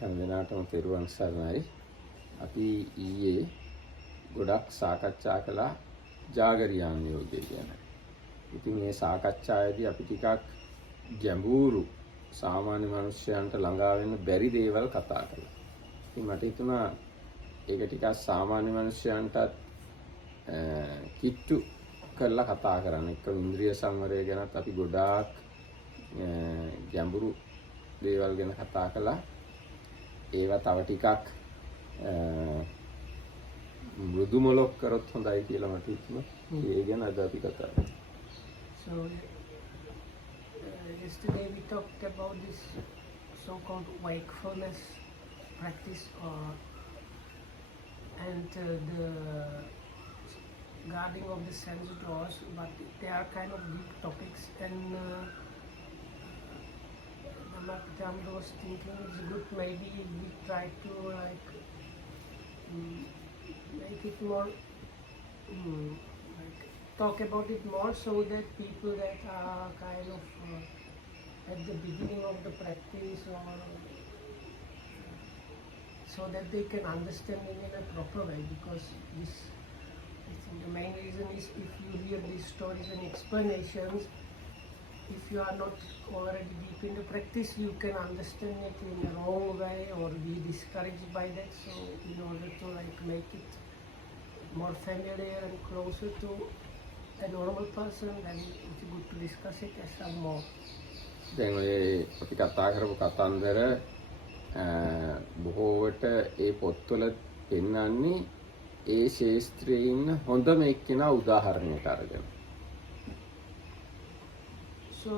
හැමදෙනාටම තෙරුවන් සරණයි. අපි ඊයේ ගොඩක් සාකච්ඡා කළා ජාගරියාන් යෝගය ගැන. ඉතින් මේ සාකච්ඡාවේදී අපි ටිකක් ගැඹුරු සාමාන්‍ය මිනිස්යන්ට ළඟා වෙන්න බැරි දේවල් කතා කළා. ඉතින් මට හිතුණා ඒක ටිකක් සාමාන්‍ය මිනිස්යන්ටත් කිට්ටු කරලා කතා කරන්න. එක්ක ඉන්ද්‍රිය සංවරය ගැනත් අපි ගොඩාක් ගැඹුරු දේවල් ගැන කතා කළා. ඒවා තව ටිකක් මෘදු මොලොක් කරොත් හොඳයි කියලා මට හිතුණා. ඒ ගැන අද අපි කතා කරමු. So yesterday we talked about this so-called wakefulness practice, and the guarding of the sense doors, but they are kind of deep topics, and Namakitanda was thinking it's good maybe we try to make it more talk about it more, so that people that are kind of at the beginning of the practice, or so that they can understand it in a proper way, because this, I think the main reason is if you hear these stories and explanations, if you are not already deep in the practice, you can understand it in the wrong way or be discouraged by that. So in order to make it more familiar and closer to a normal person, then it's good to discuss it as some more. දැන් ඔය අපි කතා කරපු කතන්දර බොහෝවට ඒ පොත්වල පෙන්වන්නේ ඒ ශාස්ත්‍රයේ ඉන්න හොඳම එක්කෙනා උදාහරණයක් අරගෙන. So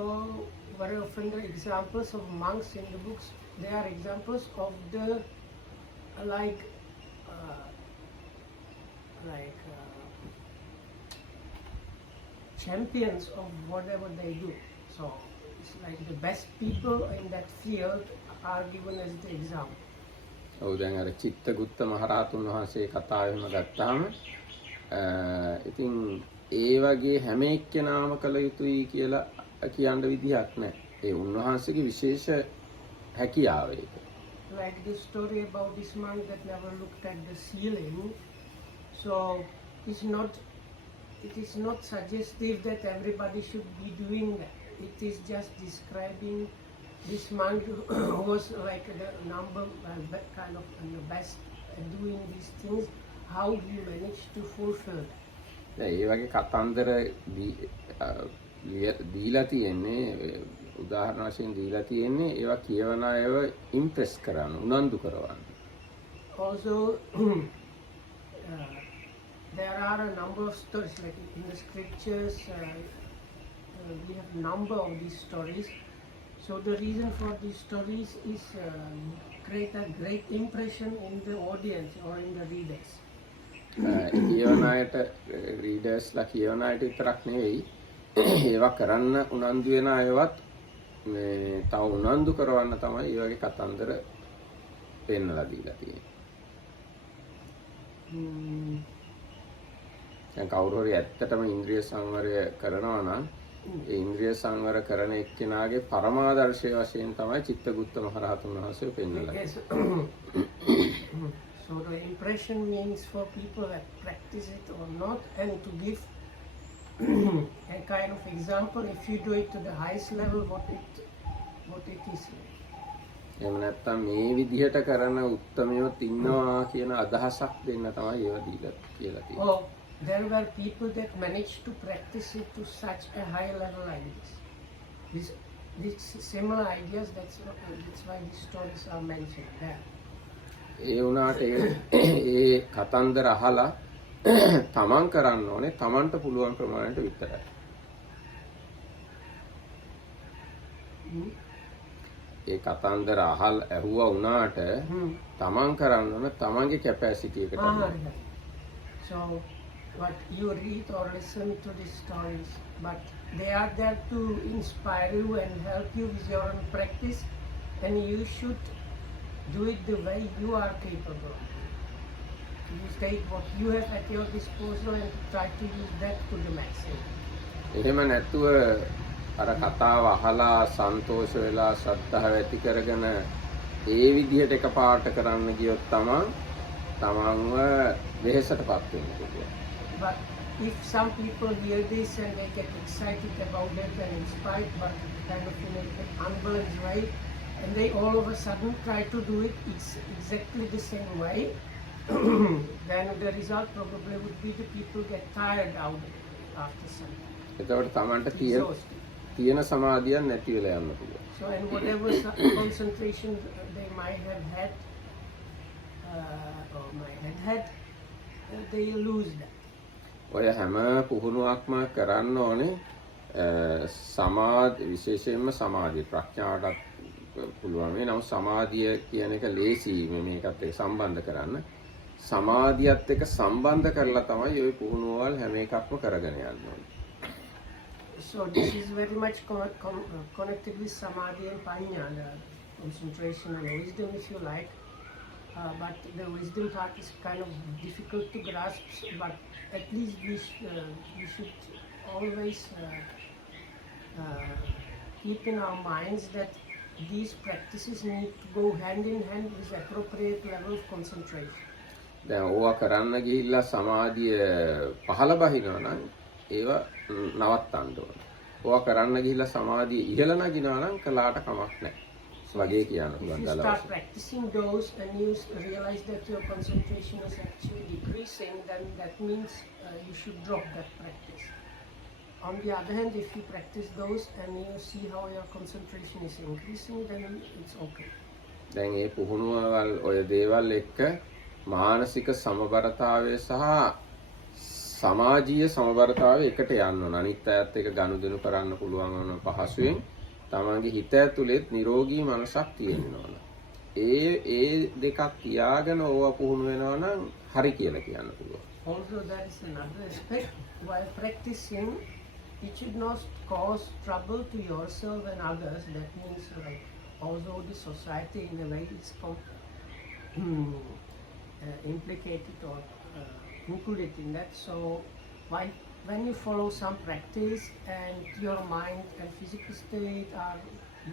very often the examples of monks in the books, they are examples of the champions of whatever they do. So it's like the best people in that field are given as the example. ඔව් දැන් අර චිත්තගුත්ත මහරහතුන් වහන්සේ කතාවෙම ගත්තාම ඉතින් ඒ වගේ හැම එක්කෙනාම කළ යුතුයි කියලා කියන්න විදිහක් නැහැ. ඒ උන්වහන්සේගේ විශේෂ හැකියාව ඒක. Like this story about this monk that never looked at the ceiling. So it is not suggestive that everybody should be doing that. It is just describing this monk who was like the kind of the best at doing these things, how he managed to fulfill that. ඒ වගේ කතන්දර දීලා තියෙන්නේ උදාහරණ වශයෙන් දීලා තියෙන්නේ ඒවා කියවන අයව ඉම්ප්‍රෙස් කරන්න උනන්දු කරවන්න. Also there are a number of stories like in the scriptures. We have a number of these stories. So the reason for these stories is create a great impression in the audience or in the readers. කියවන අයට රීඩර්ස්ලා කියවන අයට විතරක් නෙවෙයි ඒවා කරන්න උනන්දු වෙන අයවත් මේ තව උනන්දු කරවන්න තමයි මේ වගේ කතන්දර පෙන්නලා දීලා තියෙන්නේ. දැන් කවුරු හරි ඇත්තටම ඉන්ද්‍රිය සංවරය කරනවා නම් ඒ ඉන්ද්‍රිය සංවර කරන එක්කෙනාගේ පරමාදර්ශය වශයෙන් තමයි චිත්තගුත්ත මහරහතුන් වහන්සේ පෙන්නලා තියෙන්නේ. So the impression means for people that practice it or not, and to give a kind of example, if you do it to the highest level, what it is. එහෙම නැත්නම් මේ විදිහට කරන උත්තරමියොත් ඉන්නවා කියන අදහසක් දෙන්න තමයි ඒවා දීලා කියලා තියෙන්නේ. Oh, there were people that managed to practice it to such a high level like this. These similar ideas, that's why these stories are mentioned there. ඒ වුණාට ඒ කතන්දර අහලා තමන් කරන්න ඕනේ තමන්ට පුළුවන් ප්‍රමාණයට විතරයි. ඒ කතන්දර ඇහුවා වුණාට තමන් කරන්න ඕනේ තමන්ගේ කැපැසිටි එකට. So what you read or listen to these stories, but they are there to inspire you and help you with your own practice, and you should do it the way you are capable. You take what you have at your disposal and try to use that to the maximum. එහෙම නැතුව අර කතාව අහලා සන්තෝෂ වෙලා ශ්‍රද්ධාව ඇති කරගෙන ඒ විදිහට එකපාරට කරන්න ගියොත් තමන්ව වෙහෙසටපත් වෙන්න පුළුවන්. But if some people hear this and they get excited about it and inspired, but kind of in an unbalanced way, and they all of a sudden try to do it exactly the same way, then the result probably would be the people get tired out after some time. එතකොට තමන්ට Exhausted. තියෙන සමාධියක් නැති වෙලා යන්න පුළුවන්. So, and whatever concentration they might have had, or might have had, they lose that. ඔය හැම පුහුණුවක්ම කරන්න ඕනේ සමාධි විශේෂයෙන්ම සමාධිය ප්‍රඥාවටත් පුළුවන් මේ නමුත් සමාධිය කියන එක ලේසි මේකත් එක්ක සම්බන්ධ කරන්න සමාධියත් එක්ක සම්බන්ධ කරලා තමයි ওই පුහුණුවල් හැම එකක්ම කරගෙන යන්න ඕනේ. So this is very much connected with samadhi and panya, the concentration and wisdom, if you like. But the wisdom part is kind of difficult to grasp. But at least we should always keep in our minds that these practices need to go hand in hand with appropriate level of concentration. දැන් ඕවා කරන්න ගිහිල්ලා සමාධිය පහළ බහිනවා නම් ඒව නවත්තන්න ඕනේ. ඕවා කරන්න ගිහිල්ලා සමාධිය ඉහළ නගිනවා නම් කලාට කමක් නැහැ. වගේ කියන්න පුළුවන් If you start practicing those and you realize that your concentration is actually decreasing, then that means you should drop that practice. On the other hand, if you practice those and you see how your concentration is increasing, then it's okay. දැන් මේ පුහුණුවවල් ඔය දේවල් එක්ක මානසික සමබරතාවය සහ සමාජීය සමබරතාවය එකට යන්න ඕන. අනිත් අයත් එක්ක ගනුදෙනු කරන්න පුළුවන් වන පහසුවෙන් තමන්ගේ හිත ඇතුළෙත් නිරෝගී මනසක් තියෙන්න ඕන. ඒ දෙකක් තියාගෙන ඕවා පුහුණු වෙනවා නම් හරි කියලා කියන්න පුළුවන්. Also, there is another aspect. While practicing, it should not cause trouble to yourself and others. That means, like, although the society in a way is implicated or included in that. So, when you follow some practice and your mind and physical state are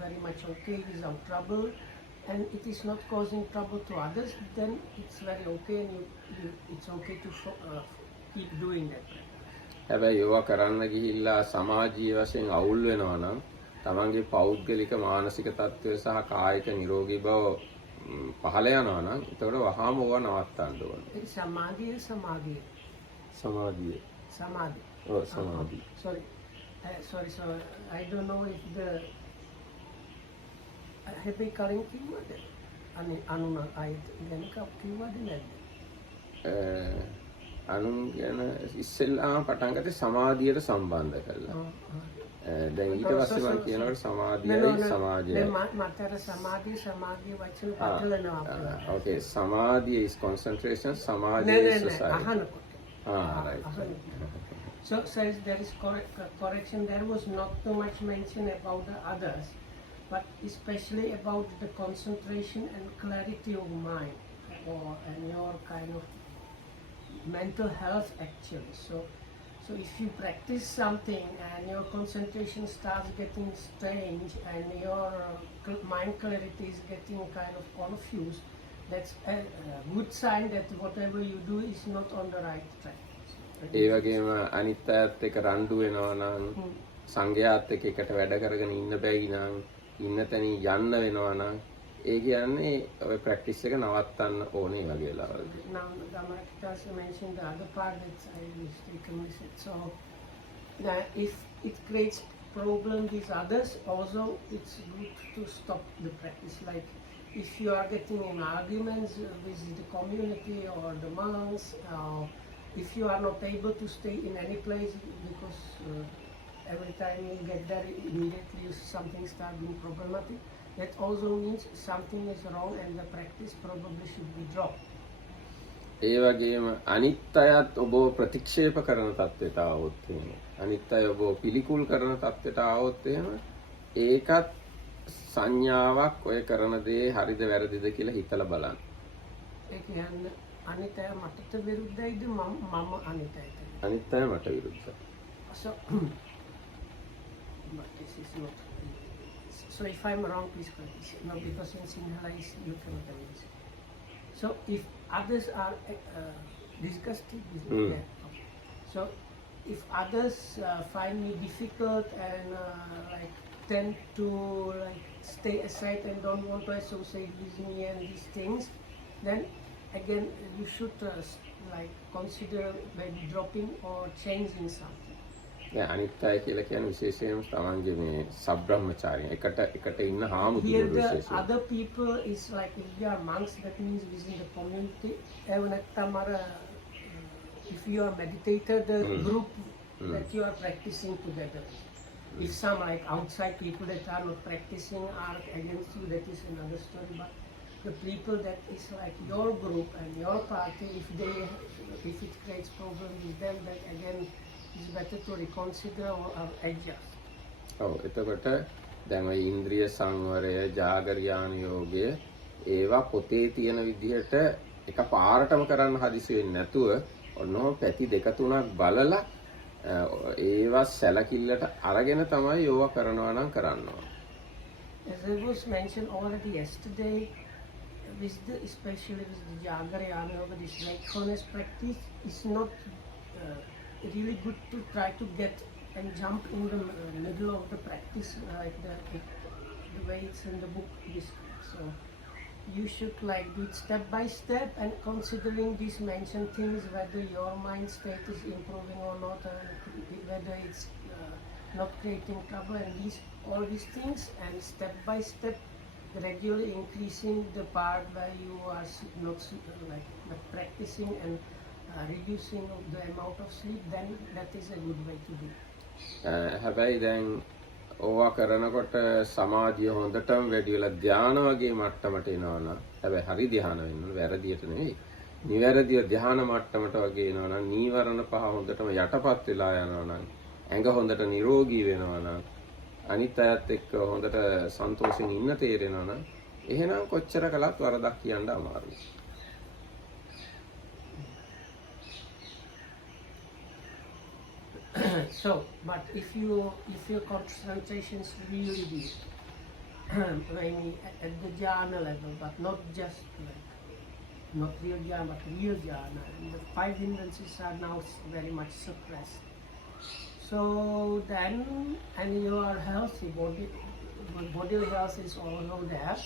very much okay without trouble, and it is not causing trouble to others, then it's very okay and it's okay to keep doing that practice. හැබැයි ඒවා කරන්න ගිහිල්ලා සමාජීය වශයෙන් අවුල් වෙනවා නම් තමන්ගේ පෞද්ගලික මානසික තත්ත්වය සහ කායික නිරෝගී බව පහළ යනවා නම් ඒතකොට වහාම ඕවා නවත්තන්න ඕනේ. It's samadhi. සමාධිය. Samadhi. Oh, samadhi. Sorry. So I don't know if the happy කලින් කිව්වද? අනුන අයත් ගැන කිව්වද නැද්ද? අනුන් ගැන ඉස්සෙල්ලාම පටන් ගත්තේ සමාධියට සම්බන්ධ කරලා. දැන් ඊට පස්සේ මම කියනකොට සමාධියයි සමාජයයි. මට අර සමාධිය වචන පටලනවා අපිට. Okay, samadhi is concentration, samadhi is society. අහනකොට. Right. So there is correction. There was not too much mention about the others, but especially about the concentration and clarity of mind, and your kind of mental health actually. So if you practice something and your concentration starts getting strange and your mind clarity is getting kind of confused, that's a good sign that whatever you do is not on the right track. ඒ වගේම අනිත් අයත් එක්ක රණ්ඩු වෙනවා නම් සංඝයාත් එක්ක එකට වැඩ කරගෙන ඉන්න බැරි නම් ඉන්න තැනින් යන්න වෙනවා නම් ඒ කියන්නේ ඔය ප්‍රැක්ටිස් එක නවත්තන්න ඕනේ වගේ ලාවල්දී. Now Gamarita also mentioned the other part that I mistakenly said. So that if it creates problem with others, also it's good to stop the practice. Like if you are getting in arguments with the community or the monks, if you are not able to stay in any place because every time you get there immediately something starts being problematic, that also means something is wrong and the practice probably should be dropped. ඒ වගේම අනිත් අයත් ඔබ ප්‍රතික්ෂේප කරන තත්ත්වයට ආවොත් එහෙම අනිත් අය ඔබ පිළිකුල් කරන තත්ත්වයට ආවොත් එහෙම ඒකත් සංඥාවක් ඔය කරන දේ හරිද වැරදිද කියලා හිතලා බලන්න. ඒ කියන්නේ අනිත් අය මට විරුද්ධයිද මම අනිත් අයට? අනිත් අය මට විරුද්ධයි. So but this is not So if I'm wrong, please correct me. No, because in Sinhala you cannot tell this. So if others are disgusted with me, yeah, okay. So if others find me difficult and like tend to like stay aside and don't want to associate with me and these things, then again you should like consider maybe dropping or changing something. දැන් අනිත් අය කියලා කියන්නේ විශේෂයෙන්ම තමන්ගේ මේ සබ්‍රහ්මචාරින් එකට ඉන්න Here හාමුදුරුවෝ the විශේෂයෙන්. other people is like if they are monks, that means within the community. If you are meditator, the group that you are practicing together. If some like outside people that are not practicing are against you, that is another story. But the people that is like your group and your party, if it creates problem with them, then again it's better to reconsider or adjust. ඔව් එතකොට දැන් ඔය ඉන්ද්‍රිය සංවරය, ජාගරියාන යෝගය ඒවා පොතේ තියෙන විදිහට එක පාරටම කරන්න හදිසි වෙන්නේ නැතුව ඔන්නෝ පැති දෙක තුනක් බලලා ඒවා සැලකිල්ලට අරගෙන තමයි යෝගා කරනවා නම් කරන්න ඕන. As I was mentioned already yesterday, especially with the Jagarayana yoga, this mindfulness practice is not really good to try to get and jump in the middle of the practice like the way it's in the book. So you should like do it step by step and considering these mentioned things, whether your mind state is improving or not, and whether it's not creating trouble, and all these things, and step by step gradually increasing the part where you are not practicing and reducing the amount of sleep, then that is a good way to do. හැබැයි දැන් ඕවා කරනකොට සමාධිය හොඳටම වැඩි වෙලා ධානය වගේ මට්ටමට එනවා නම් හැබැයි හරි ධානය වෙන්න ඕන වැරදියට නෙවෙයි. නිවැරදිව ධානය මට්ටමට වගේ එනවා නම් නීවරණ පහ හොඳටම යටපත් වෙලා යනවා නම් ඇඟ හොඳට නිරෝගී වෙනවා නම් අනිත් අයත් එක්ක හොඳට සන්තෝෂෙන් ඉන්න තේරෙනවා නම් එහෙනම් කොච්චර කළත් වරදක් කියන්න අමාරුයි. So, but if your concentration is really deep, at the jhana level, but not just like not real jhana, but real jhana, and the 5 hindrances are now very much suppressed. So then, and you are healthy, body health is also there.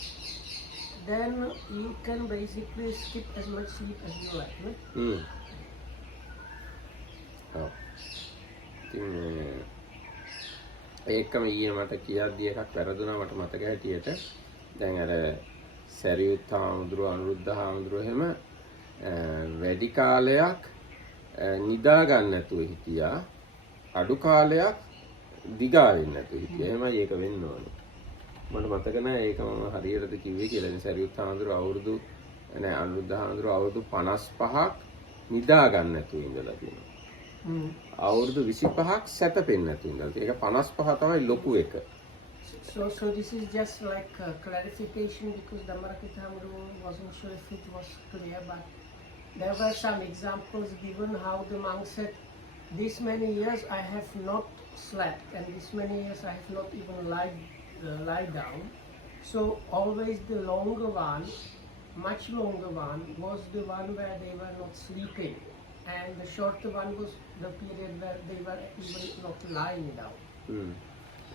Then you can basically skip as much sleep as you like. No? Oh. ඒකම ඊයේ මට කියද්දි එකක් වැරදුනා මට මතක හැටියට දැන් අර සරියුත් හාමුදුරුව අනුරුද්ධ හාමුදුරුව එහෙම වැඩි කාලයක් නිදා ගන්න නැතුව හිටියා අඩු කාලයක් දිගා වෙන්න නැතුව හිටියා එහෙමයි ඒක වෙන්න ඕනේ මට මතක නැහැ ඒක මම හරියටද කිව්වේ කියලා ඉතින් සරියුත් හාමුදුරුව අවුරුදු නෑ අනුරුද්ධ හාමුදුරුව අවුරුදු 55ක් නිදා ගන්න නැතුව ඉඳලා තියෙනවා අවුරුදු 25ක් සැතපෙන්නේ නැතුව ඉඳලා ඒක 55 තමයි ලොකු එක. So this is just like a clarification because Dhammarakithamuru wasn't sure if it was clear, but there were some examples given how the monk said, this many years I have not slept and this many years I have not even lie down. So always the longer one, much longer one, was the one where they were not sleeping. And the shorter one was the period where they were even not lying down.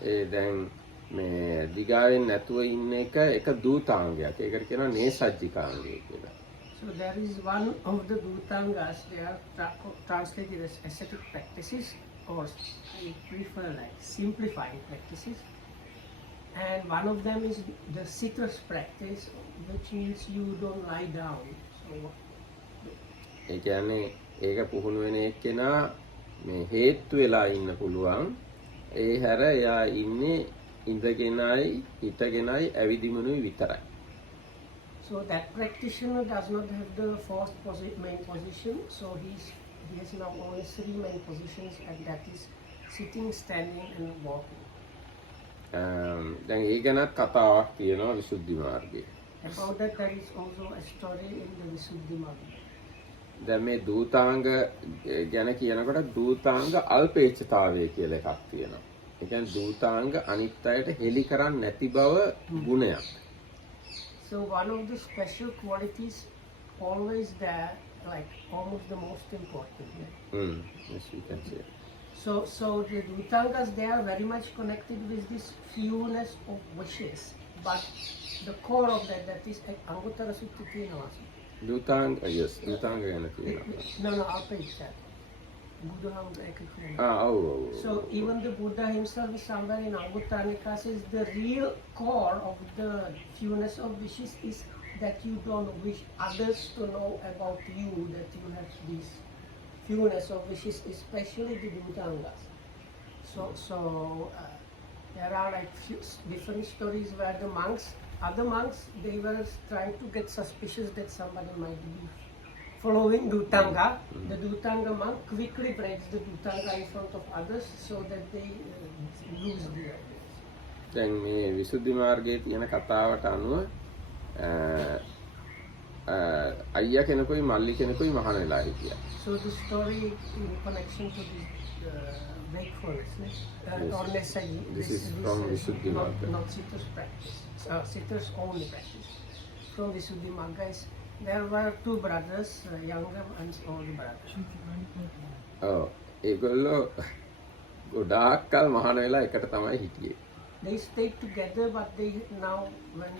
ඒ දැන් මේ දිගාවෙන් නැතුව ඉන්න එක දූතාංගයක්. ඒකට කියනවා නේසජ්ජිකාංගය කියලා. So there is one of the dutangas, they are translated as ascetic practices, or I prefer like simplifying practices. And one of them is the citrus practice, which means you don't lie down. So ඒ කියන්නේ ඒක පුහුණු වෙන එක්කෙනා මේ හේතු වෙලා ඉන්න පුළුවන් ඒ හැර එයා ඉන්නේ ඉඳගෙනයි හිටගෙනයි ඇවිදිමුනුයි විතරයි. So that practitioner does not have the fourth main position, so he has now only 3 main positions, and that is sitting, standing and walking. දැන් ඒ ගැනත් කතාවක් තියෙනවා විසුද්ධි මාර්ගයේ. About that there is also a story in the Visuddhi Marga. දැන් මේ දූතාංග ගැන කියනකොට දූතාංග අල්පේච්ඡතාවය කියලා එකක් තියෙනවා. ඒ කියන්නේ දූතාංග අනිත් අයට හෙලි කරන්නේ නැති බව ගුණයක්. So one of the special qualities always there, like almost the most important. Yeah? Yes, you can say. So the Dutangas, they are very much connected with this fewness of wishes. But the core of that is Anguttara Sutta Tinavasa. දූතාංග yes දූතාංග ගැන කියනවා. No, I'll pay that. Buddha ඔව්. So even the Buddha himself is somewhere in Anguttara Nikaya says the real core of the fewness of wishes is that you don't wish others to know about you, that you have this fewness of wishes, especially the Dutangas. So there are like few different stories where the other monks, they were trying to get suspicious that somebody might be following Dutanga. The Dutanga monk quickly breaks the Dutanga in front of others so that they lose the ideas. දැන් මේ විසුද්ධි මාර්ගයේ තියෙන කතාවට අනුව අයියා කෙනෙකුයි මල්ලි කෙනෙකුයි මහාන වෙලා හිටියා. So the story in connection to this wakefulness, or Nessaji, this is from Visuddhi Magga. Not Sitter's practice, Sitter's only practice. From Visuddhi Magga is, there were two brothers, younger and older brothers. ඒගොල්ලෝ ගොඩාක් කල් මහාන වෙලා එකට තමයි හිටියේ. They stayed together, but they now, when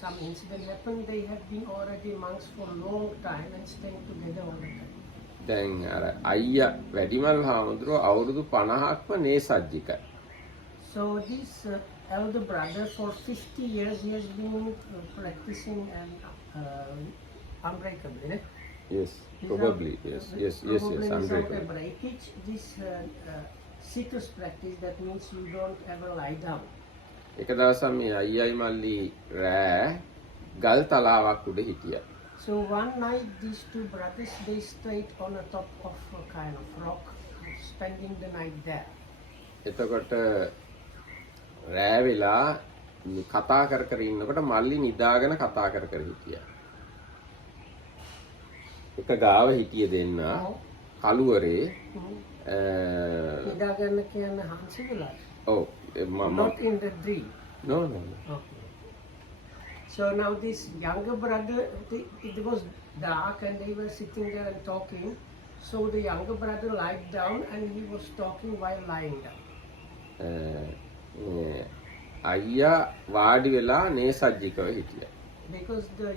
some incident happened, they had been already monks for a long time and staying together all the time. දැන් අර අයියා වැඩිමල් හාමුදුරුවෝ අවුරුදු 50ක්ම නේසජ්ජිකයි. So this elder brother for 50 years he has been practicing and unbreakable, eh? Yes, probably. Yes, unbreakable. Breakage, this Sitter's practice, that means you don't ever lie down. එක දවසක් මේ අයියයි මල්ලි රෑ ගල් තලාවක් උඩ හිටියා. So one night these two brothers, they stayed on the top of a kind of rock, spending the night there. එතකොට රෑ වෙලා කතා කර කර ඉන්නකොට මල්ලි නිදාගෙන කතා කර කර හිටියා. එක ගාව හිටිය දෙන්න කළුවරේ නිදාගන්න කියන්නේ හංසි වෙලා. ඔව් not in the dream. No. Okay. So now this younger brother, it was dark and they were sitting there and talking. So the younger brother lied down and he was talking while lying down. අයියා වාඩි වෙලා නේසජ්ජිකව හිටියා. Because the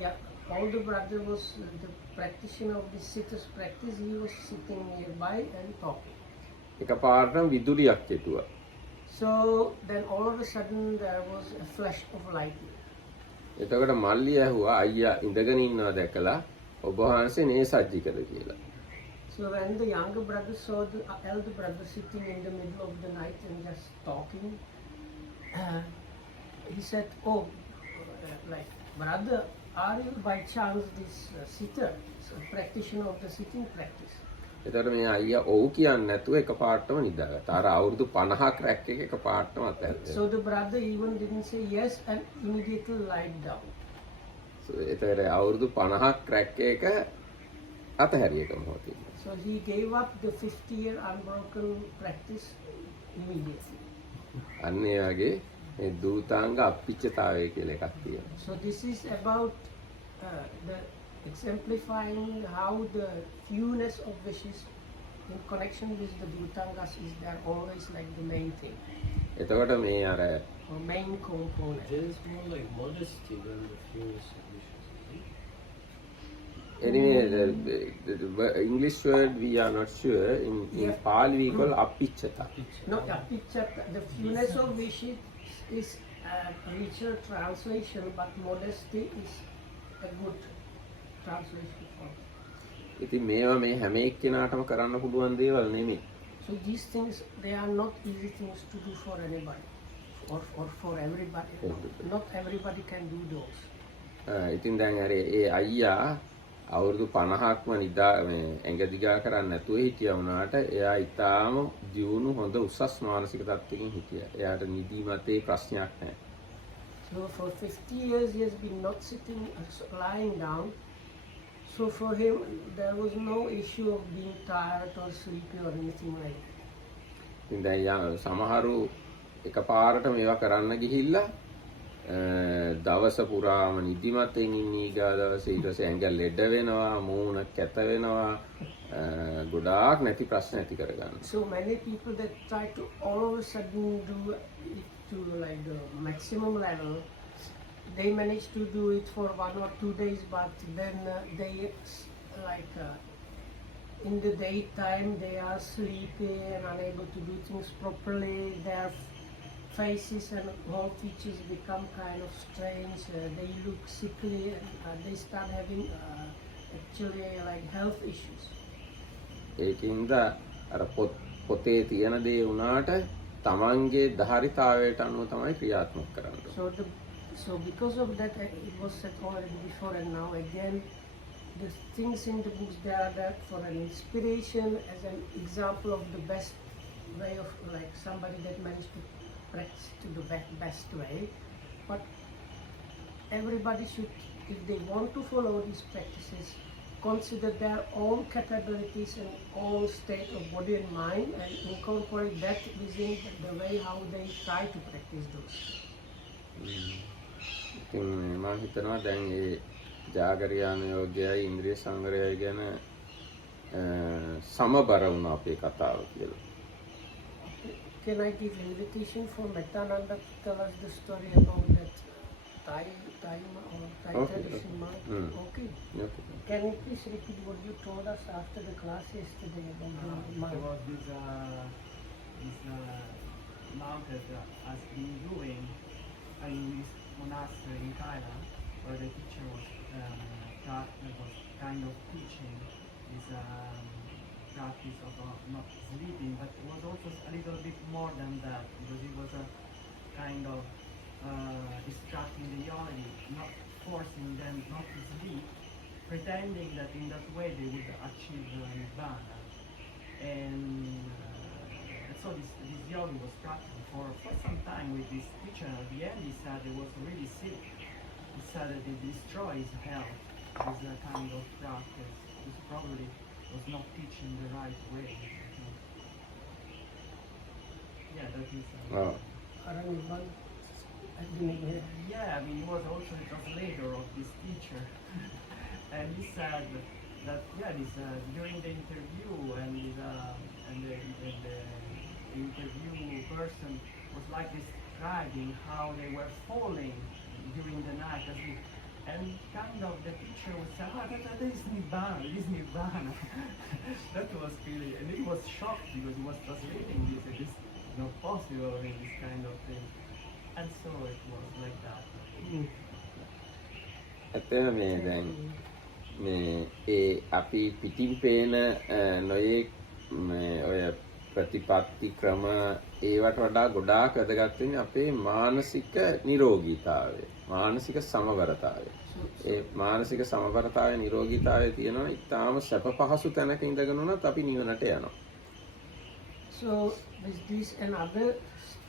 older brother was the practitioner of the Sitter's practice, he was sitting nearby and talking. එකපාරටම විදුලියක් හිටුවා. So then all of a sudden there was a flash of lightning. එතකොට මල්ලි ඇහුවා අයියා ඉඳගෙන ඉන්නවා දැකලා ඔබ වහන්සේ නේසජ්ජිකද කියලා. So when the younger brother saw the elder brother sitting in the middle of the night and just talking, he said, "Oh, like brother, are you by chance this sitter, practitioner of the sitting practice?" එතකොට මේ අයියා ඔව් කියන්නේ නැතුව එකපාරටම නිදාගත්තා. අර අවුරුදු 50ක් රැක් එක එකපාරටම අතහැරලා. So the brother even didn't say yes and immediately lied down. So එතකොට අවුරුදු 50ක් රැක් එක අතහැරියක මොහොතේ. So he gave up the 50-year unbroken practice immediately. අන්න ඒ වගේ මේ දූතාංග අපිච්චතාවය කියලා එකක් තියෙනවා. So this is about the exemplifying how the fewness of wishes in connection with the Dutangas is there always like the main thing. එතකොට මේ අර Or main component. There is more like modesty than the fewness of wishes. anyway the English word we are not sure in Pali we call appiccata. No, appiccata, the fewness of wishes is a richer translation, but modesty is a good translation for it. ඉතින් මේවා මේ හැම එක්කෙනාටම කරන්න පුළුවන් දේවල් නෙමෙයි. So these things, they are not easy things to do for anybody or for everybody. Not everybody can do those. ඉතින් දැන් අර ඒ අයියා අවුරුදු 50ක්ම නිදා මේ ඇඟ දිගා කරන්නේ නැතුව හිටියා වුණාට එයා ඊටාම දියුණු හොඳ උසස් මානසික තත්ත්වයකින් හිටියා. එයාට නිදි මතේ ප්‍රශ්නයක් නැහැ. So for 50 years he has been not sitting, lying down. So for him there was no issue of being tired or sleepy or anything like that. ඉතින් දැන් සමහරු එකපාරට මේවා කරන්න ගිහිල්ලා දවස පුරාම නිදිමතෙන් ඉන්න ඊගා දවසේ ඊට පස්සේ ඇඟ ලෙඩ වෙනවා, මූණ කැත වෙනවා, ගොඩාක් නැති ප්‍රශ්න ඇති කරගන්න. So many people that try to all of a sudden do it to like the maximum level, they manage to do it for 1 or 2 days, but then they like in the daytime they are sleepy and unable to do things properly. Their faces and whole features become kind of strange. They look sickly and they start having actually like health issues. ඒකින්ද අර පොතේ තියෙන දේ වුණාට තමන්ගේ ධාරිතාවයට අනුව තමයි ක්‍රියාත්මක කරන්න. So because of that, it was said already before and now again, the things in the books, they are there for an inspiration, as an example of the best way of like somebody that managed to practice to the best way. But everybody should, if they want to follow these practices, consider their own capabilities and own state of body and mind and incorporate that within the way how they try to practice those. ඉතින් මම හිතනවා දැන් මේ ජාගරියාන යෝගයයි ඉන්ද්‍රිය සංවරයයි ගැන සමබර වුණ අපේ කතාව කියලා. Can I give invitation for Metananda to tell us the story about that Thai tradition monk? Okay. Can you please repeat what you told us after the class yesterday about the monk? There was this monk that has been doing in this monastery in Thailand, where the teacher was kind of teaching this practice of not sleeping, but it was also a little bit more than that, because it was a kind of distracting the yoni, not forcing them not to sleep, pretending that in that way they would achieve nibbana. And so this yogi was practicing for some time with this teacher, and at the end he said he was really sick. He said that it destroys his health. This kind of practice. This probably was not teaching the right way. Yeah, that is. Yeah, I mean, he was also the translator of this teacher, and he said that this during the interview and the interview person was like describing how they were falling during the night, and kind of the teacher was saying, that is nibbana, that was really, and he was shocked because he was translating this, it is not possible in this kind of thing, and so it was like that. ඇත්තම මේ දැන් මේ ඒ අපි පිටින් පේන නොයෙක් ඔය ප්‍රතිපත්ති ක්‍රම ඒවට වඩා ගොඩාක් වැදගත් වෙන්නේ අපේ මානසික නිරෝගීතාවය, මානසික සමබරතාවය. ඒ මානසික සමබරතාවය නිරෝගීතාවය තියෙනවා ඉතාලම සැප පහසු තැනක ඉඳගෙන උනත් අපි නිවනට යනවා. So with these and other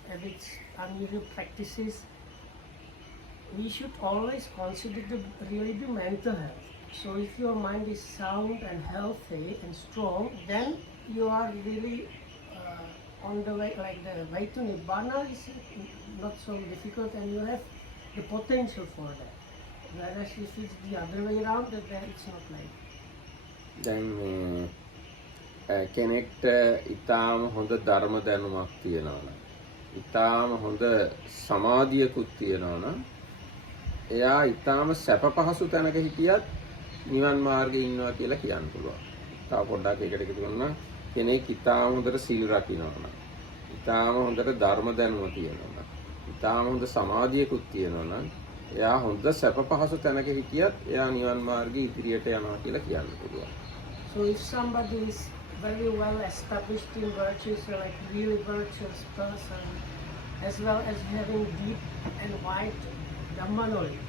habits, unusual practices, we should always consider really the mental health. So if your mind is sound and healthy and strong, then you are really on the way, like the way to Nibbana is not so difficult and you have the potential for that. Whereas if it's the other way around, then it's not like. දැන් කෙනෙක්ට ඉතාම හොඳ ධර්ම දැනුමක් තියෙනවා නම්, ඉතාම හොඳ සමාධියකුත් තියෙනවා නම්, එයා ඉතාම සැප පහසු තැනක හිටියත් නිවන් මාර්ගයේ ඉන්නවා කියලා කියන්න පුළුවන්. තව පොඩ්ඩක් ඒකට එකතු කරනවා කෙනෙක් ඉතාම හොඳට සීල් රකින්නවා නම්, ඉතාම හොඳට ධර්ම දැනුම තියෙනවා නම්, ඉතාම හොඳ සමාධියකුත් තියෙනවා නම්, එයා හොඳ සැප පහසු තැනක හිටියත් එයා නිවන් මාර්ගයේ ඉදිරියට යනවා කියලා කියන්න පුළුවන්. So if somebody is very well established in virtues, like really virtuous person, as well as having deep and wide Dhamma knowledge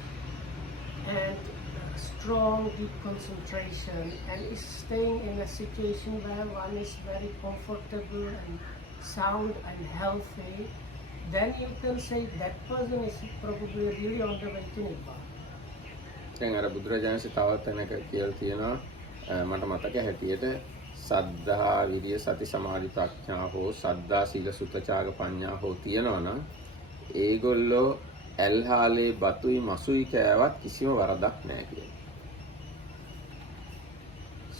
and strong deep concentration, and is staying in a situation where one is very comfortable and sound and healthy, then you can say that person is probably really on the way to Nibbana. දැන් අර බුදුරජාණන්සේ තවත් තැනක කියලා තියෙනවා මට මතක හැටියට සද්ධා විරිය සති සමාධි ප්‍රඥා හෝ සද්ධා සීල සුත ත්‍යාග පඤ්ඤා හෝ තියෙනවා නම් ඒගොල්ලෝ ඇල්හාලේ බතුයි මසුයි කෑවත් කිසිම වරදක් නැහැ කියලා.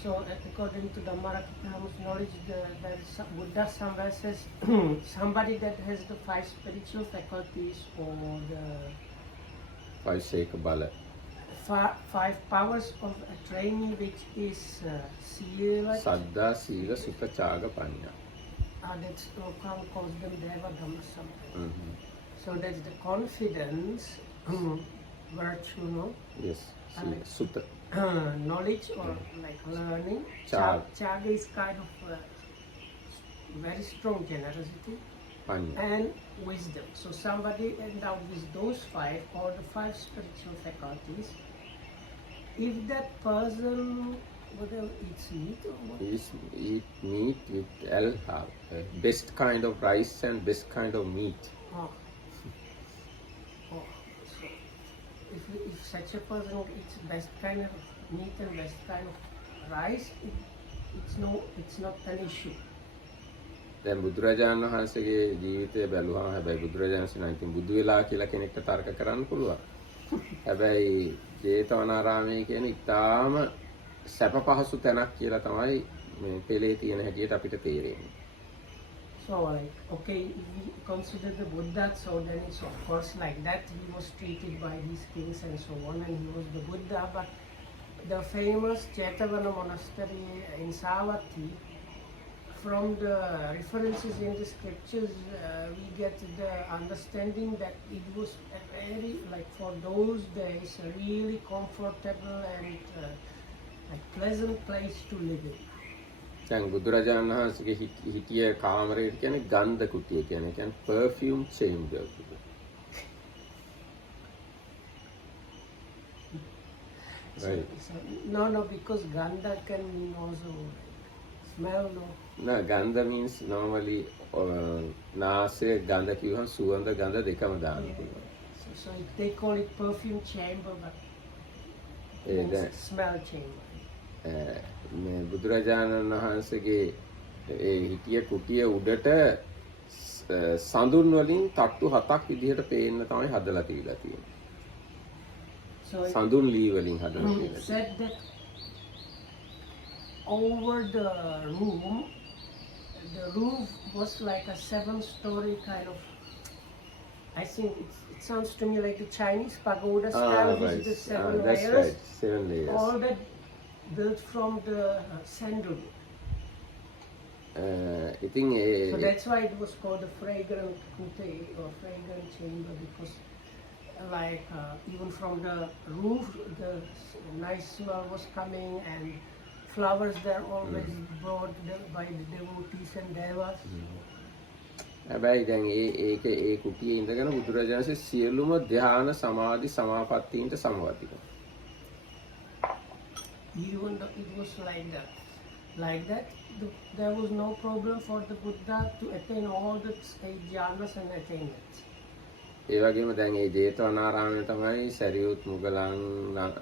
So, according to the Marakita's knowledge, there is Buddha somewhere says somebody that has the 5 spiritual faculties or the පයිසේක බල 5 powers of a trainee, which is Sila, සද්ධා සීල සුත ත්‍යාග පඤ්ඤා. that's Lokam calls them Deva Dhamma something. So that's the confidence, virtue, no? Yes. සුත Knowledge or like learning. Chag. Chaga is kind of very strong generosity පඤ්ඤා. and wisdom. So somebody endowed with those 5 or the 5 spiritual faculties, if that person, whether it's meat or what, Eat meat with alhal, best kind of rice and best kind of meat. oh. So if such a person eats best kind of meat and best kind of rice, it's not an issue. දැන් බුදුරජාණන් වහන්සේගේ ජීවිතය බැලුවම හැබැයි බුදුරජාණන් වහන්සේ නම් ඉතින් බුදු වෙලා කියලා කෙනෙක්ට තර්ක කරන්න පුළුවන්. හැබැයි ජේතවනාරාමයේ කියන ඉතාම සැප පහසු තැනක් කියලා තමයි මේ පෙළේ තියෙන හැටියට අපිට තේරෙන්නේ. So like, okay, if we consider the Buddha, so then it's of course like that. He was treated by these kings and so on, and he was the Buddha. But the famous Jetavana monastery in Savatthi, from the references in the scriptures, we get the understanding that it was a very, like for those days, a really comfortable and like pleasant place to live in. දැන් බුදුරජාණන් වහන්සේගේ හිටිය කාමරයට කියන්නේ ගන්ධ කුටිය කියන්නේ perfume chamber. Right. So, no, because Gandha can mean also smell, no? No, gandha means normally නාසය ගඳ කිව්වහම සුවඳ ගඳ දෙකම දාන්න පුළුවන්. So they call it perfume chamber, but it's smell chamber. මේ බුදුරජාණන් වහන්සේගේ ඒ හිටිය කුටිය උඩට සඳුන් වලින් තට්ටු 7ක් විදිහට පේන්න තමයි හදලා තියලා තියෙන්නේ. So සඳුන් ලී වලින් හදලා it තියෙනවා. said that over the roof was like a 7-story kind of, I think it sounds to me like the Chinese pagoda style, which is the 7 that's layers. right. 7 layers. All that built from the sandal. ඉතින් So that's why it was called the fragrant kute or fragrant chamber, because like even from the roof the nice smell was coming, and flowers there always brought by the devotees and devas. හැබැයි දැන් ඒක ඒ කුටියේ ඉඳගෙන බුදුරජාණන්සේ සියලුම ධ්‍යාන සමාධි සමාපත්තීන්ට සමවදිනවා. Even though it was like that, there was no problem for the Buddha to attain all the 8 jhanas and attainments. ඒ වගේම දැන් ඒ ජේතවනාරාමයේ තමයි සරියුත් මුගලන්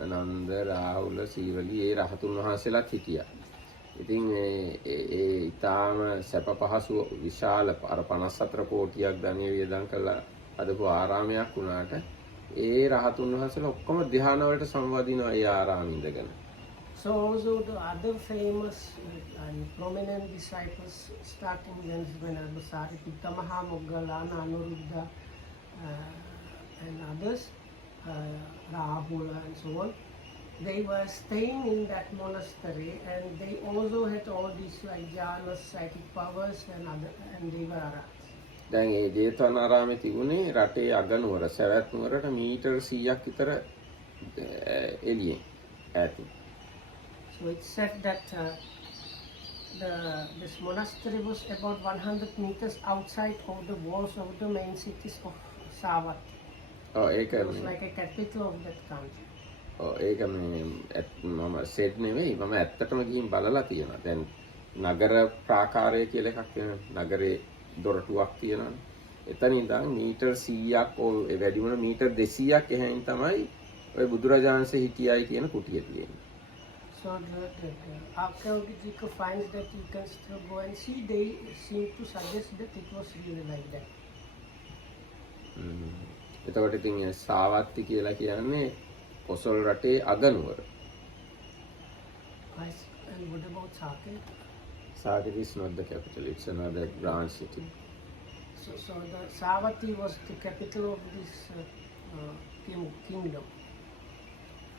නන්ද රාහුල සීවලී ඒ රහතුන් වහන්සේලාත් හිටියා. ඉතින් ඒ ඊටාම සැප පහසු විශාල අර 54 කෝටියක් ධනෙ වියදම් කළා අදපු ආරාමයක් වුණාට ඒ රහතුන් වහන්සේලා ඔක්කොම ධ්‍යාන වලට සම්වදිනවා ඒ ආරාමෙ ඉඳගෙන. So also the other famous and prominent disciples, starting then when Sariputta Mahamoggallana, Anuruddha, and others, Rahula and so on, they were staying in that monastery, and they also had all these like jhanas, psychic powers, and they were arahats. දැන් ඒ ජේතවනාරාමේ තිබුණේ රටේ අගනුවර සවැත් නුවරට metre 100ක් විතර එළියෙන් ඈතින්. So it said that this monastery was about 100 meters outside of the walls of the main cities of Savatthi. ඔව් ඒක It was like a capital of that country. ඔව් ඒක මම සෙඩ් නෙවෙයි මම ඇත්තටම ගිහින් බලලා තියෙනවා. දැන් නගර ප්‍රාකාරය කියලා එකක් තියෙනවා. නගරේ දොරටුවක් තියෙනවානේ. එතන ඉඳන් මීටර් 100ක් ඒ වැඩි වුණ මීටර් 200ක් එහයින් තමයි ඔය බුදුරජාණන්සේ හිටියයි කියන කුටිය තියෙන්නේ. So the archaeological finds that you can still go and see, they seem to suggest that it was really like that. එතකොට ඉතින් ඒ සාවත්ති කියලා කියන්නේ කොසල් රටේ අගනුවර. And what about Saket? Saket is not the capital, it's another branch city. So the Savatthi was the capital of this kingdom.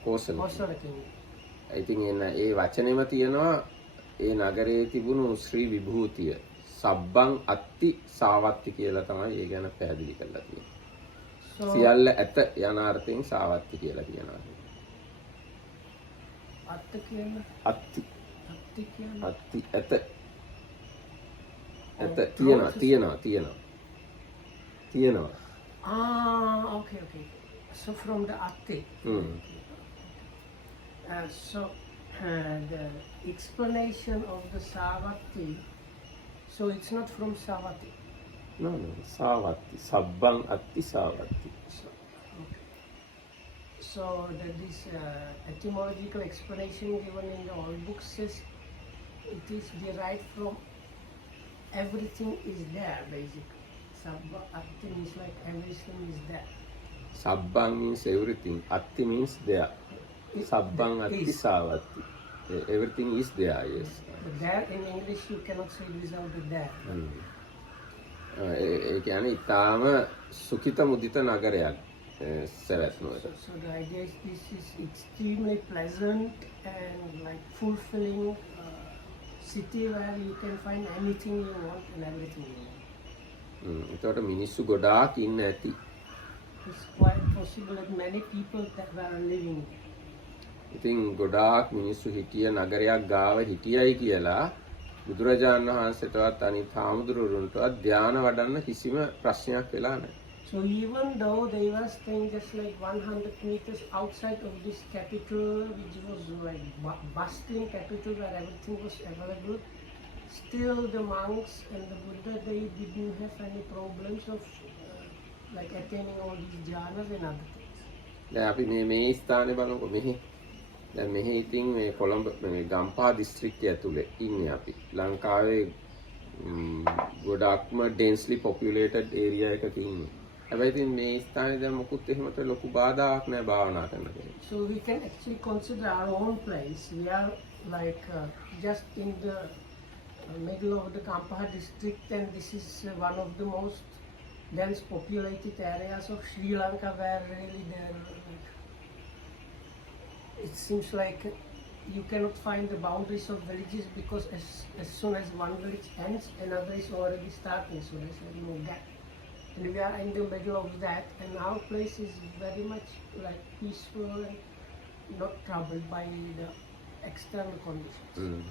Kosala kingdom. ඉතින් ඒ වචනේම තියෙනවා ඒ නගරයේ තිබුණු ශ්‍රී විභූතිය සබ්බං අත්ති සාවත්ති කියලා තමයි ඒ ගැන පැහැදිලි කරලා තියෙන්නේ. සියල්ල ඇත යන අර්ථයෙන් සාවත්ති කියලා කියනවා. අත්ති කියන්නේ අත්ති ඇත තියෙනවා. Okay. So from the Atti. The explanation of the Savatthi, so it's not from Savatthi. No, Savatti. Sabbang Atti Savatti. So this etymological explanation given in the old books says it is derived from everything is there basically. Sabba Atti means like everything is there. Sabbang means everything. Atti means there. Sabbang Atti Savatti. Everything is there, yes. But there in English you cannot say without the there. ඒ කියන්නේ ඊටාම සුඛිත මුදිත නගරයක් සවැත් නුවර. So the idea is this is extremely pleasant and like fulfilling city where you can find anything you want and everything you want. ඒකට මිනිස්සු ගොඩාක් ඉන්න ඇති. It's quite possible that many people that were living there. ඉතින් ගොඩාක් මිනිස්සු හිටිය නගරයක් ගාව හිටියයි කියලා බුදුරජාණන් වහන්සේටවත් අනිත් හාමුදුරුවන්ටවත් ධ්‍යාන වඩන්න කිසිම ප්‍රශ්නයක් වෙලා නැහැ. So even though they were staying just like 100 meters outside of this capital, which was like bustling capital where everything was available, still the monks and the Buddha, they didn't have any problems of like attaining all these jhanas and other things. දැන් අපි මේ ස්ථානේ බලමුකෝ මෙහි. දැන් මෙහි ඉතින් මේ කොළඹ මේ ගම්පහ දිස්ත්‍රික්කය ඇතුලේ ඉන්නේ අපි. ලංකාවේ ගොඩක්ම densely populated area එකක ඉන්නේ. හැබැයි ඉතින් මේ ස්ථානේ දැන් මොකුත් එහෙමට ලොකු බාධාවක් නැහැ භාවනා කරන්න කෙනෙක්. So we can actually consider our own place. We are like just in the middle of the Kampaha district, and this is one of the most dense populated areas of Sri Lanka where really there it seems like you cannot find the boundaries of villages because as soon as one village ends, another is already starting, so there's no gap. And we are in the middle of that, and our place is very much like peaceful and not troubled by the external conditions.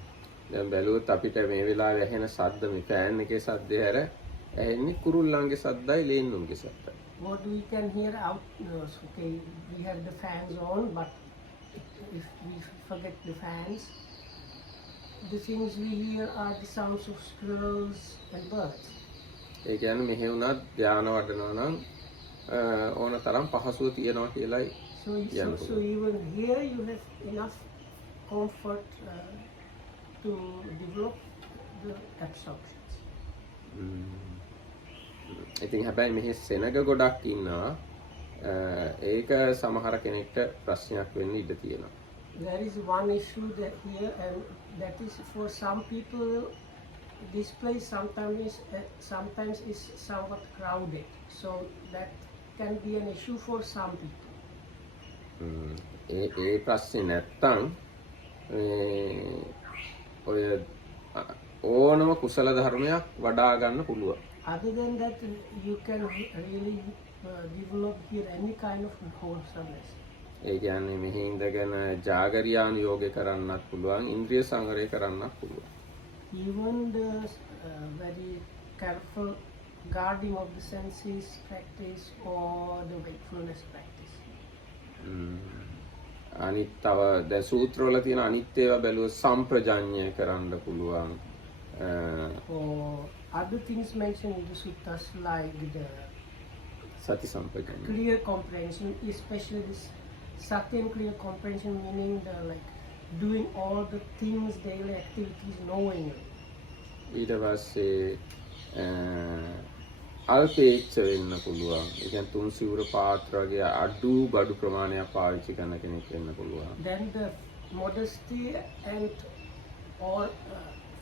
දැන් බැලුවොත් අපිට මේ වෙලාවේ ඇහෙන ශබ්ද මේ fan එකේ ශබ්දය හැර ඇහෙන්නේ කුරුල්ලන්ගේ ශබ්දයි ලේන්නුන්ගේ ශබ්දයි. What we can hear out, okay, we have the fans on, but if we forget the fans, the things we hear are the sounds of squirrels and birds. ඒ කියන්නේ මෙහෙ වුණත් ධානය වඩනවා නම් ඕන තරම් පහසුව තියනවා කියලායි. So even here you have enough comfort to develop the absorptions. ඉතින් හැබැයි මෙහි සෙනග ගොඩක් ඉන්නවා. ඒක සමහර කෙනෙක්ට ප්‍රශ්නයක් වෙන්න ඉඩ තියෙනවා. There is one issue that here, and that is for some people, this place sometimes is somewhat crowded. So that can be an issue for some people. ඒ ප්‍රශ්නේ නැත්තම් ඔය ඕනම කුසල ධර්මයක් වඩා ගන්න පුළුවන්. Other than that, you can really develop here any kind of wholesomeness. ඒ කියන්නේ මෙහි ඉඳගෙන ජාගරියාන් යෝගය කරන්නත් පුළුවන්, ඉන්ද්‍රිය සංවරය කරන්නත් පුළුවන්. Even the very careful guarding of the senses practice or the wakefulness practice. අනිත් තව දැන් සූත්‍රවල තියෙන අනිත් ඒවා බැලුවොත් සම්ප්‍රජඤ්ඤය කරන්න පුළුවන්. Or other things mentioned in the suttas like the සති සම්ප්‍රජඤ්ඤය. clear comprehension, especially this sati and clear comprehension, meaning the like doing all the things, daily activities knowingly. ඊට පස්සේ අල්පේච්ඡ වෙන්න පුළුවන්. ඒ කියන්නේ තුන් සිවුර පාත්‍ර වගේ අඩු බඩු ප්‍රමාණයක් පාවිච්චි කරන කෙනෙක් වෙන්න පුළුවන්. Then the modesty and or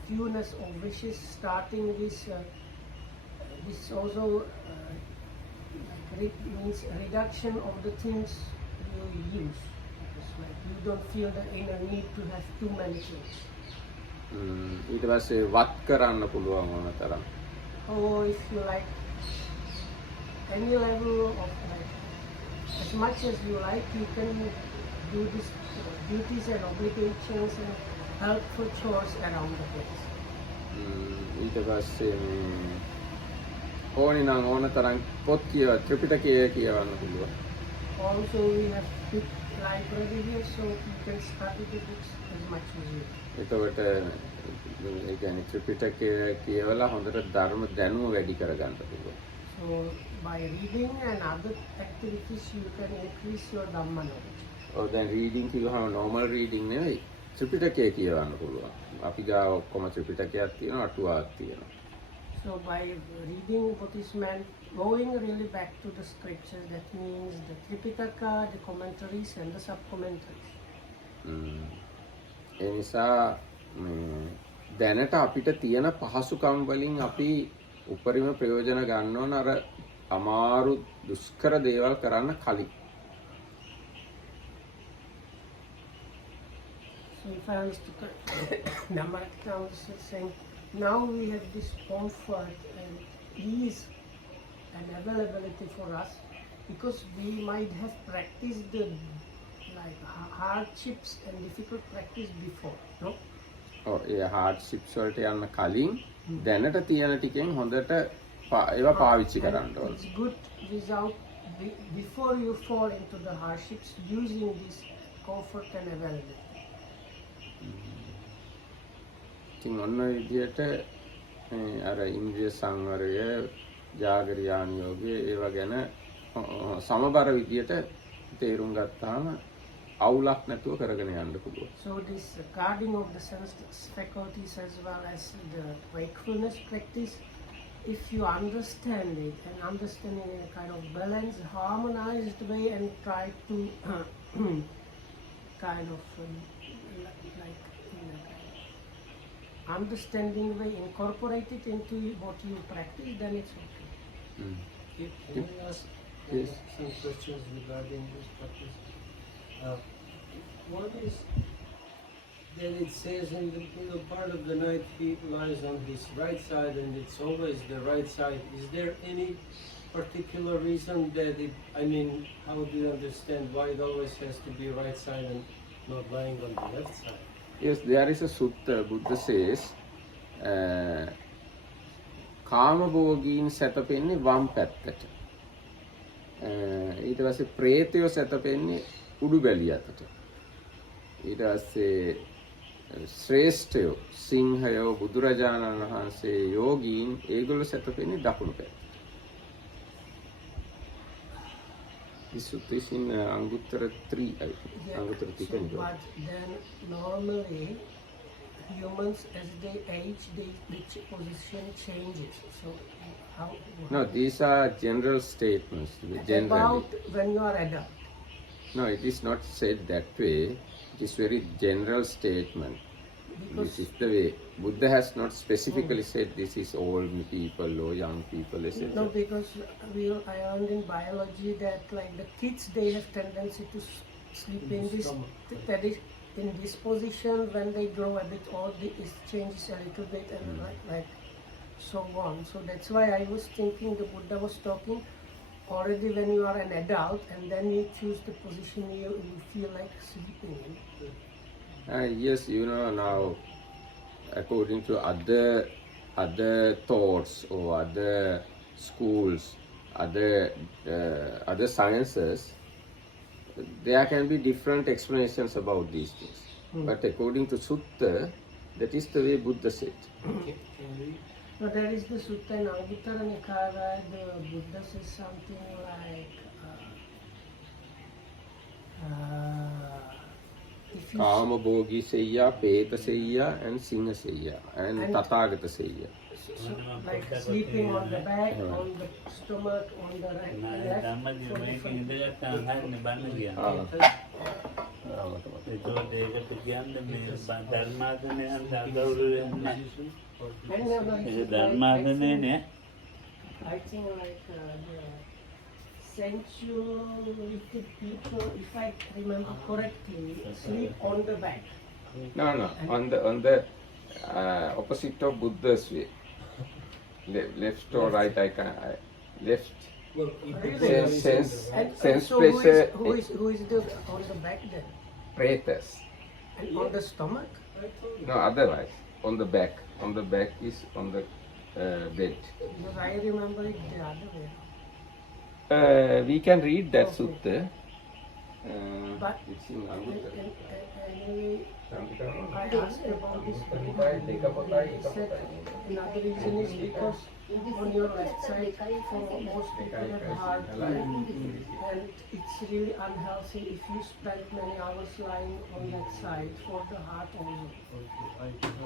fewness of wishes, starting this also means reduction of the things you use. It's like you don't feel the inner need to have too many things. ඊට පස්සේ වත් කරන්න පුළුවන් ඕන තරම්. Or if you like any level of like, as much as you like, you can do this duties and obligations and helpful chores around the place. ඊට පස්සේ මේ ඕනි නම් ඕන තරම් පොත් ත්‍රිපිටකය කියවන්න පුළුවන්. Also, we have big library here, so you can study the books as much as you like. එතකොට ඒ කියන්නේ ත්‍රිපිටකය කියවලා හොඳට ධර්ම දැනුම වැඩි කරගන්න පුළුවන්. So, by reading and other activities, you can increase your Dhamma knowledge. ඔව් දැන් රීඩින් කිව්වහම normal reading නෙවෙයි ත්‍රිපිටකය කියවන්න පුළුවන්. අපි ගාව ඔක්කොම ත්‍රිපිටකයක් තියෙනවා අටුවාවක් තියෙනවා. So, by reading what is meant, going really back to the scriptures, that means the Tripitaka, the commentaries and the sub-commentaries. ඒ නිසා දැනට අපිට තියෙන පහසුකම් වලින් අපි උපරිම ප්‍රයෝජන ගන්න ඕන අර අමාරු දුෂ්කර දේවල් කරන්න කලින්. So if I understood Dhammaratna was saying, now we have this comfort and ease and availability for us because we might have practiced the like hardships and difficult practice before, no? ඔව් ඒ hardship වලට යන්න කලින් දැනට තියෙන ටිකෙන් හොඳට ඒවා පාවිච්චි කරන්න ඕන. It's good without before you fall into the hardships using this comfort and availability. ඉතින් ඔන්න විදියට අර ඉන්ද්‍රිය සංවරය, ජාගරියාන යෝගය ඒවා ගැන සමබර විදියට තේරුම් ගත්තාම අවුලක් නැතුව කරගෙන යන්න පුළුවන්. So this guarding of the sense faculties as well as the wakefulness practice, if you understand it and understand it in a kind of balanced, harmonized way and try to kind of like in a kind of understanding way incorporate it into what you practice, then it's okay. Can I ask Yes. some questions regarding this practice? One is that it says in the part of the night he lies on his right side and it's always the right side. Is there any particular reason that it, I mean, how do you understand why it always has to be right side and not lying on the left side? Yes, there is a sutta, Buddha says, කාමභෝගීන් සැතපෙන්නේ වම් පැත්තට. ඊට පස්සේ ප්‍රේතයෝ සැතපෙන්නේ උඩු බැලිය අතට. ඊට පස්සේ ශ්‍රේෂ්ඨයෝ සිංහයෝ බුදුරජාණන් වහන්සේ යෝගීන් ඒගොල්ලෝ සැතපෙන්නේ දකුණු පැත්තට. This sutta is in Anguttara 3, I think. Yeah, Anguttara so, 3. but then normally humans as they age, the position changes. So how? No, these are general statements. Generally. About when you are adult. No, it is not said that way. It is very general statement. Because This is the way. Buddha has not specifically said this is old people or young people, etc. no, because I learned in biology that like the kids, they have tendency to sleep in this that is in this position. When they grow a bit old, it changes a little bit and like so on. So that's why I was thinking the Buddha was talking already when you are an adult and then you choose the position you feel like sleeping in. Yes, you know, now according to other thoughts or other schools, other sciences, there can be different explanations about these things. But according to Sutta, that is the way Buddha said. Can we? So there is the Sutta in Anguttara Nikaya, the Buddha says something like if if you Kama Bhogi Seiya, Peta Seiya, and Singha Seiya, and And- Tathagata Seiya. so, like sleeping on the back, on the stomach, on the right, left, for different. I think like the sensual people, if I remember correctly, sleep on the back. No, on the opposite of Buddha's way. Left or right, left. Well, Really? Sense And so pressure. who is the on the back then? Pretas. And on the stomach? No, otherwise. On the back is on the bed. Because I remember it the other way. We can read that Okay. sutta. But It's in Anguttara. anyway, I asked about this very much. He said another reason is because on your left side, for most people have heart and it's really unhealthy if you spend many hours lying on that side for the heart also. I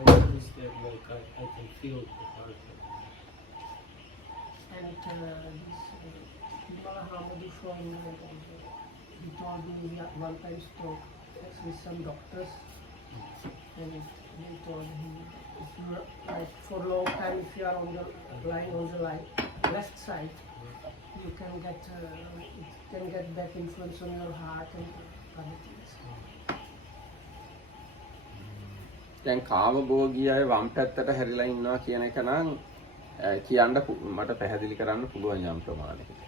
noticed that like I can feel the heart. And this Himala Hamadu from he told me he had one time spoke with some doctors and they told him if you are like for a long time if you are on the lying on the left side you can get it can get bad influence on your heart and other things. දැන් කාම භෝගී අය වම් පැත්තට හැරිලා ඉන්නවා කියන එක නම් කියන්න මට පැහැදිලි කරන්න පුළුවන් යම් ප්‍රමාණයකට.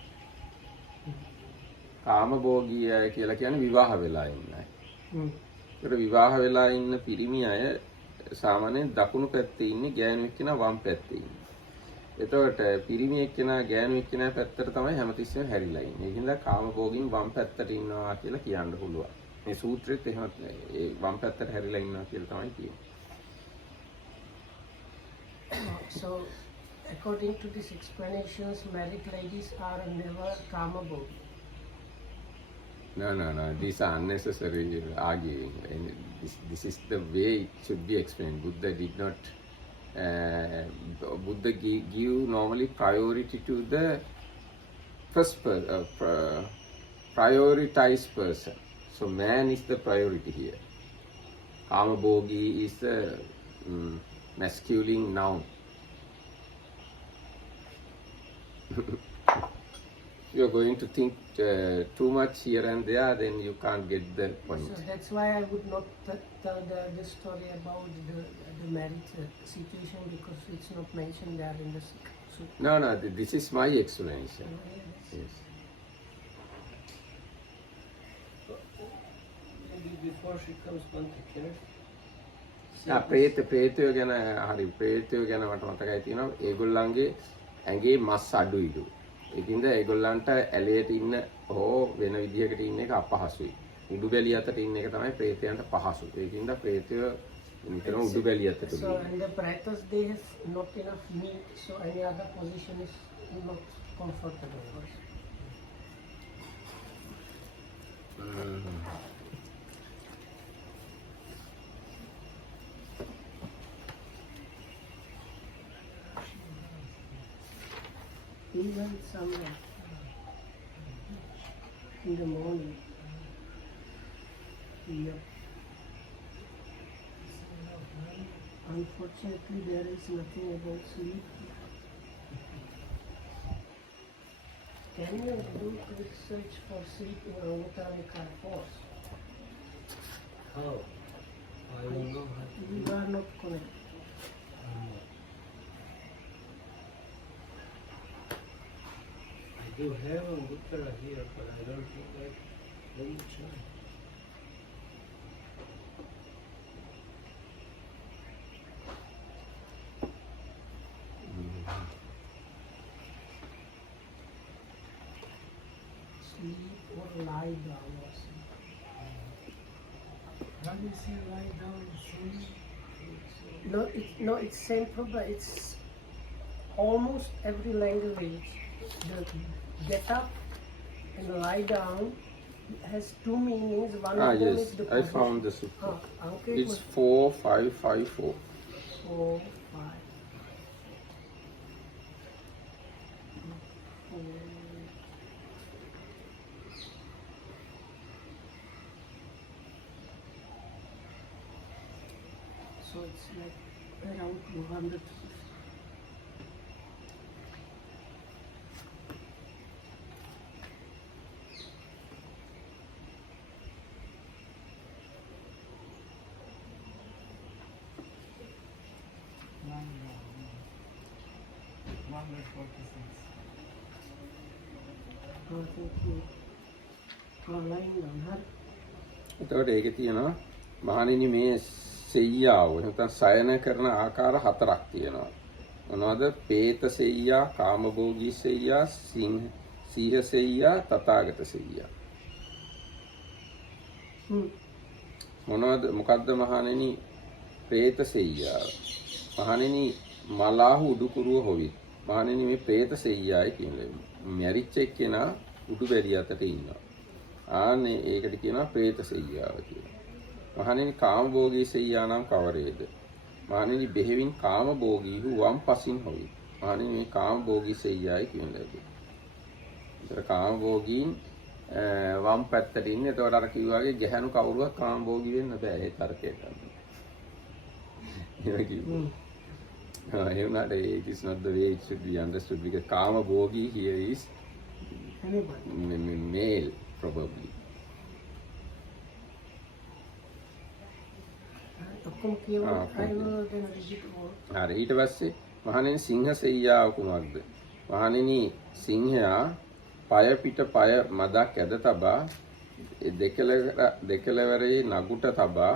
කාම භෝගී අය කියලා කියන්නේ විවාහ වෙලා ඉන්න අය. ඒකට විවාහ වෙලා ඉන්න පිරිමි අය සාමාන්‍යයෙන් දකුණු පැත්තේ ඉන්නේ, ගෑනු එක්කෙනා වම් පැත්තේ ඉන්නේ. එතකොට පිරිමි එක්කෙනා ගෑනු එක්කෙනා පැත්තට තමයි හැමතිස්සෙම හැරිලා ඉන්නේ. ඒ හින්දා කාම භෝගින් වම් පැත්තට ඉන්නවා කියලා කියන්න පුළුවන්. මේ සූත්‍රෙත් එහෙමත් ඒ වම් පැත්තට හැරිලා ඉන්නවා කියලා තමයි කියන්නේ. So according to these explanations married ladies are never kama bhogi. No. These are unnecessary arguing. And this is the way it should be explained. Buddha did not. Buddha give normally priority to the first prioritized person. So man is the priority here. Kama bhogi is the masculine noun. If you are going to think too much here and there, then you can't get the point. So that's why I would not tell the story about the marriage situation because it's not mentioned there in the sutta. No, this is my explanation. Yes. Maybe before she comes on to care. ප්‍රේතයෝ ගැන හරි ප්‍රේතයෝ ගැන මට මතකයි තියෙනවා ඒගොල්ලන්ගේ ඇඟේ මස් අඩුයිලු. ඒකින්ද ඒගොල්ලන්ට ඇලයට ඉන්න හෝ වෙන විදිහකට ඉන්න එක අපහසුයි. උඩු බැලිය අතට ඉන්න එක තමයි ප්‍රේතයන්ට පහසු. ඒකින්ද ප්‍රේතයෝ නිතරම උඩු බැලිය අතට So and the pretas they have not enough meat, so any other position is not comfortable for us. Even somewhere in the morning. Yeah. Unfortunately, there is nothing about sleep. Can you do research for sleep in Anguttara force? How? I don't know how to You do are not connected. I do have a Anguttara here, but I don't think I let me try. Sleep or lie down or something. How do you say lie down sleep? No, it's same problem. It's almost every language. The get up and lie down has two meanings. One Ah, of them yes, is the I position. found the sutta. Okay, It's 4554. 4, 5. 4. So it's like around 200. Number 46. Oh, thank you. Lying down. එතකොට ඒකේ තියෙනවා මහණෙනි මේ සෙයියාව නැත්නම් සයන කරන ආකාර හතරක් තියෙනවා. මොනවද? പ്രേත සෙයියා, කාමභෝගී සෙයියා, සීහ සෙයියා, තථාගත සෙයියා. මොකද්ද මහණෙනි പ്രേත සෙයියාව? මහණෙනි මලාහු උඩුකුරුව හොවි. මහණෙනි මේ പ്രേත සෙයියායි කියන්නේ. මැරිච්ච එක්කෙනා උඩු බැරිය අතට ඉන්නවා. ආනේ ඒකට කියනවා പ്രേත සෙයියාව කියලා. මහණෙනි කාමභෝගී සෙයියා නම් කවරේද? මහණෙනි බෙහෙවින් කාමභෝගී වූ වම් පසින් හොවි. මහණෙනි මේ කාමභෝගී සෙයියායි කියන ලැබේ. ඒතර කාමභෝගීන් වම් පැත්තට ඉන්නේ. ඒතකොට අර කිව්වා වගේ ගැහණු කවුරුවත් කාමභෝගී වෙන්න බෑ. ඒ තර්කය ගන්න. it is not the way it should be understood because කාමභෝගී here is male probably. හරි ඊට පස්සේ මහණෙනි සිංහ සෙයියාව කුමක්ද? මහණෙනි සිංහයා পায় පිට পায় මදක් ඇද තබා දෙකලවරේ නගුට තබා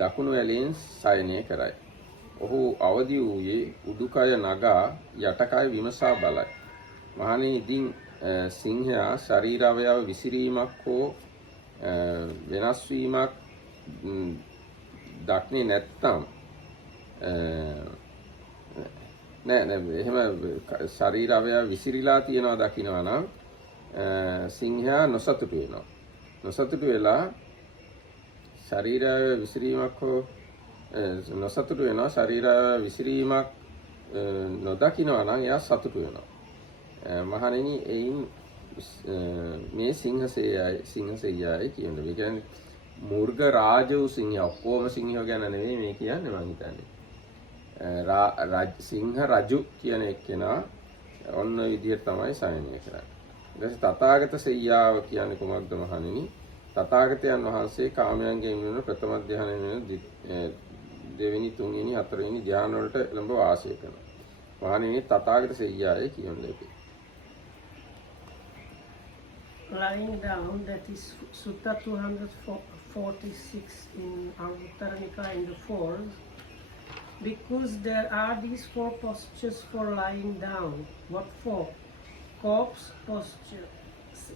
දකුණු ඇලෙන් සයනය කරයි. ඔහු අවදි වූයේ උඩුකය නගා යටකය විමසා බලයි. මහණෙනි ඉතින් සිංහයා ශරීර අවයව විසිරීමක් හෝ වෙනස් වීමක් දක්නේ නැත්තම් නෑ එහෙම ශරීර අවයව විසිරීලා තියනවා දකින්නවා නම් සිංහයා නොසතුටු වෙනවා. නොසතුටු වෙලා ශරීර අවයව විසිරීමක් හෝ නොසතුටු වෙනවා. ශරීර විසිරීමක් නොදකින්නවා නම් එයා සතුටු වෙනවා. මහණෙනි එයින් මේ සිංහ සෙයියායි කියන්නේ. ඒ කියන්නේ මුර්ග රාජ වූ සිංහයා ඔක්කොම සිංහයෝ ගැන නෙවෙයි මේ කියන්නේ මම හිතන්නේ. සිංහ රජු කියන එක්කෙනා ඔන්න ඔය විදිහට තමයි සයනය කරන්නේ. ඊට පස්සේ තථාගත සෙයියාව කියන්නේ කොහොමද මහණෙනි? තථාගතයන් වහන්සේ කාමයන්ගෙන් මිදෙන ප්‍රථම ධ්‍යානයෙන් වෙන දෙවෙනි තුන්වෙනි හතරවෙනි ධ්‍යාන වලට ළඹ වාසය කරනවා. මහණෙනි තථාගත සෙයියායි කියන්නේ. Lying down, that is Sutta 246 in Anguttara Nikaya in the fourth, because there are these four postures for lying down. What for? Corpse posture,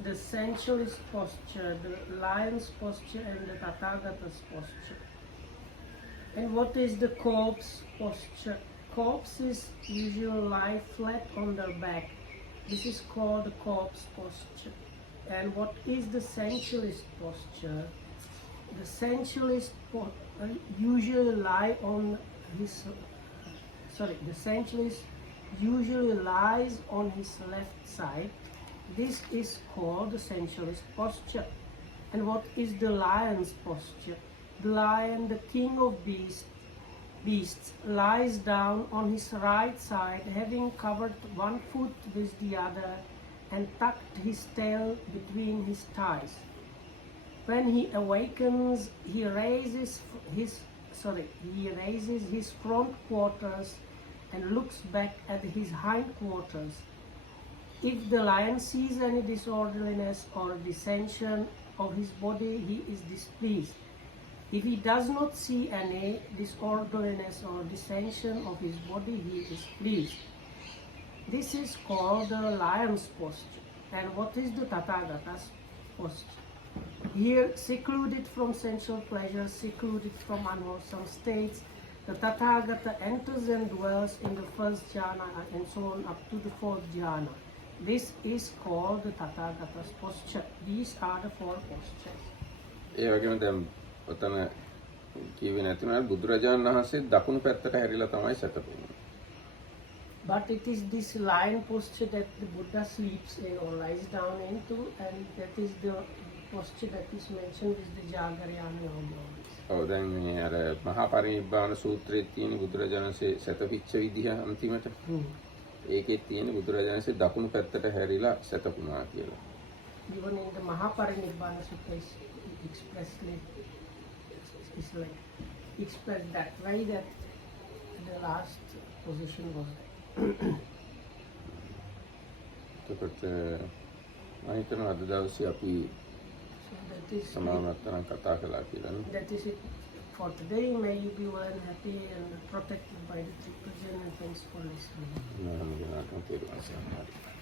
the sensualist posture, the lion's posture, and the Tathagata's posture. And what is the corpse posture? Corpse is usually lie flat on their back. This is called the corpse posture. And what is the sensualist posture? The sensualist usually lie on his the sensualist usually lies on his left side. This is called the sensualist posture. And what is the lion's posture? The lion, the king of beasts, lies down on his right side, having covered one foot with the other and tucked his tail between his thighs. When he awakens, he raises his front quarters and looks back at his hind quarters. If the lion sees any disorderliness or dissension of his body, he is displeased. If he does not see any disorderliness or dissension of his body, he is pleased. This is called the lion's posture. And what is the Tathagata's posture? Here, secluded from sensual pleasure, secluded from unwholesome states, the Tathagata enters and dwells in the first jhana and so on up to the fourth jhana. This is called the Tathagata's posture. These are the 4 postures. ඒ වගේම දැන් ඔතන කියවේ නැති වුණාට බුදුරජාණන් වහන්සේ දකුණු පැත්තට හැරිලා තමයි සැතපෙන්නේ. But it is this lion posture that the Buddha sleeps in or lies down into, and that is the posture that is mentioned is the Jagarayana Yoga. ඔව් දැන් මේ අර මහා පරිනිබ්බාන සූත්‍රයේ තියෙන බුදුරජාණන්සේ සැතපිච්ච විදිහ අන්තිමට ඒකේ තියෙන බුදුරජාණන්සේ දකුණු පැත්තට හැරිලා සැතපුණා කියලා. Even in the Mahaparinibbana Sutta is expressly is like expressed that way, that the last position was there. එතකොට මම හිතනවා අද දවසේ අපි So that is සමානත්වයෙන් කතා කළා කියලා නේ. that is it for today. May you be well and happy and protected by the triple Zen, and thanks for listening. මම හිතනවා තේරුම් ගන්න.